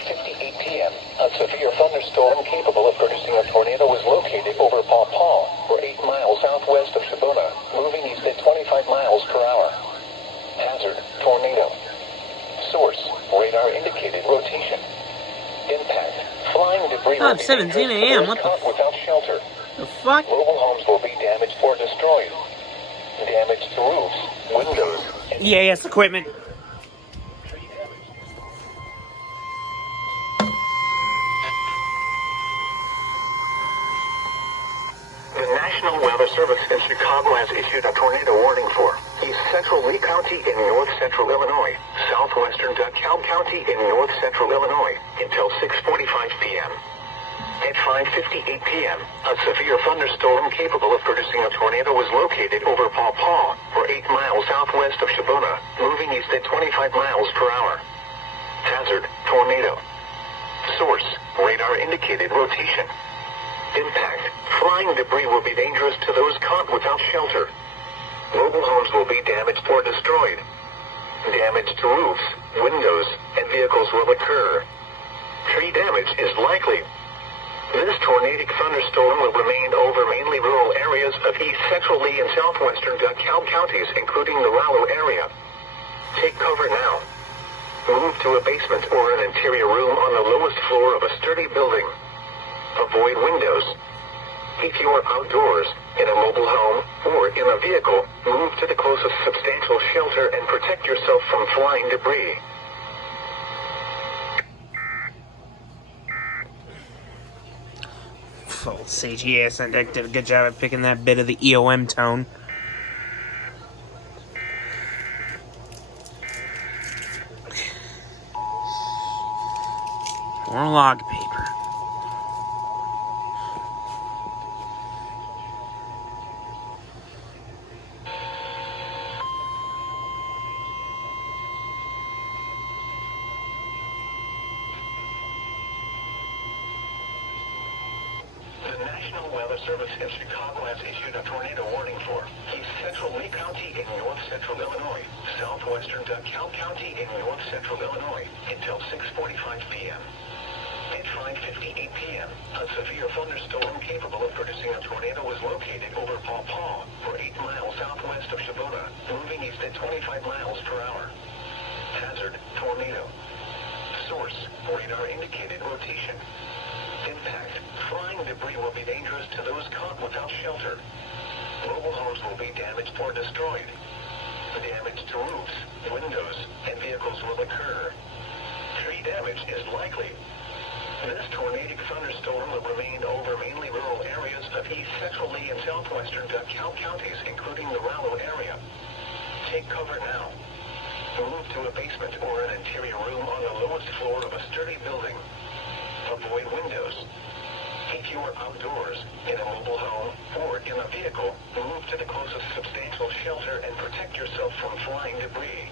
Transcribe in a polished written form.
5:58 p.m., a severe thunderstorm capable of producing a tornado was located over Paw Paw, or 8 miles southwest of Shibuna, moving east at 25 miles per hour. Hazard, tornado. Source, radar indicated rotation. Impact, flying debris will be 17 a.m. What the caught without shelter. The fuck? Mobile homes will be damaged or destroyed. Damage to roofs, windows, and EAS equipment. The National Weather Service in Chicago has issued a tornado warning for East Central Lee County in North Central Illinois, southwestern DeKalb County in North Central Illinois until 6:45 p.m. At 5:58 p.m., a severe thunderstorm capable of producing a tornado was located over Paw Paw, or 8 miles southwest of Shibuna, moving east at 25 miles per hour. Hazard, tornado. Source, radar indicated rotation. Impact, flying debris will be dangerous to those caught without shelter. Mobile homes will be damaged or destroyed. Damage to roofs, windows, and vehicles will occur. Tree damage is likely. This tornadic thunderstorm will remain over mainly rural areas of east central Lee and southwestern DeKalb counties, including the Rollo area. Take cover now. Move to a basement or an interior room on the lowest floor of a sturdy building. Avoid windows. If you are outdoors, in a mobile home, or in a vehicle, move to the closest substantial shelter and protect yourself from flying debris. Oh, Sage EAS did a good job at picking that bit of the EOM tone. More log paper. The National Weather Service in Chicago has issued a tornado warning for East Central Lee County in North Central Illinois, southwestern DeKalb County in North Central Illinois until 6:45 p.m. At 5:58 p.m., a severe thunderstorm capable of producing a tornado was located over Paw Paw, or 8 miles southwest of Shibuna, moving east at 25 miles per hour. Hazard, tornado. Source, radar indicated rotation. Impact, flying debris will be dangerous to those caught without shelter. Mobile homes will be damaged or destroyed. Damage to roofs, windows, and vehicles will occur. Tree damage is likely. This tornadic thunderstorm will remain over mainly rural areas of east central Lee and southwestern DeKalb counties, including the Rollo area. Take cover now. Move to a basement or an interior room on the lowest floor of a sturdy building. Avoid windows. If you are outdoors, in a mobile home, or in a vehicle, move to the closest substantial shelter and protect yourself from flying debris.